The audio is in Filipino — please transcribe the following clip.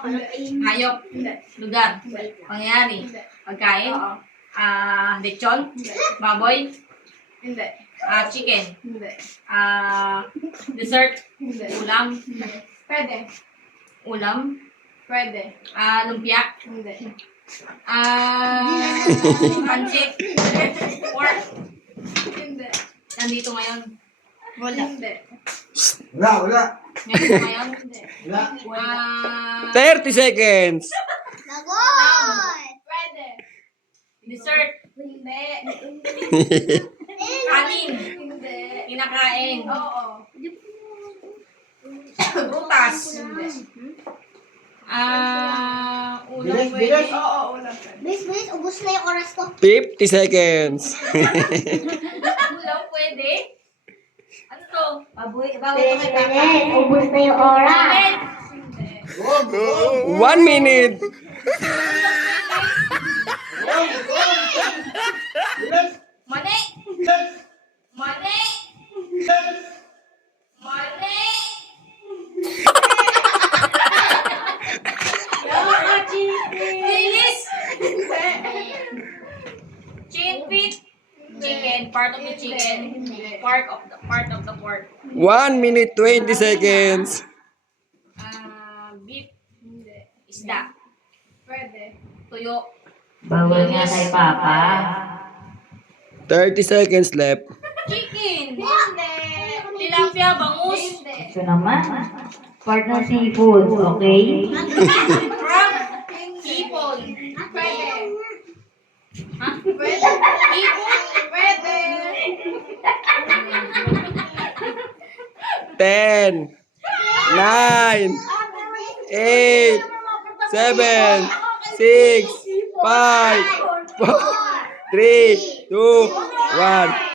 Hayop. Lugar. Pangyayari. Pagkain. Lechon. Baboy. Chicken. Dessert. Ulam. Pwede. Ulam. Pwede. Lumpia. Hindi. Pancit. Pork. Hindi. Nandito ngayon. Hindi. Wala. Nandito ngayon. Wala. 30 seconds. Pwede. Dessert. Hindi. Kanin. Hindi. Kinakain. Oo. Prutas. Hindi. Ulam Bilis, pwede. bilis. Oo, ulam pwede. Bilis, ubus na yung oras ko. 50 seconds. Ulam pwede. Ano to? Bilis, ubus na yung oras. Kanin. Hindi. 1 minute. Mani. Mani. Mani. Bilis. Chicken feet. Chicken. Part of the chicken. Part of the pork. 1 minute 20 seconds. Beef. Hindi. Isda. Pwede. Tuyo. Bawal nga kay Papa. 30 seconds left. Chicken. Hindi. Tilapia. Bangus. Hindi. Ito naman. Part ng seafood, okay? Crab. Hipon. Pwede. Ha? Pwede. Hipon. Pwede. 10, 9, 8, 7, 6, 5, 4, 3, 2, 1.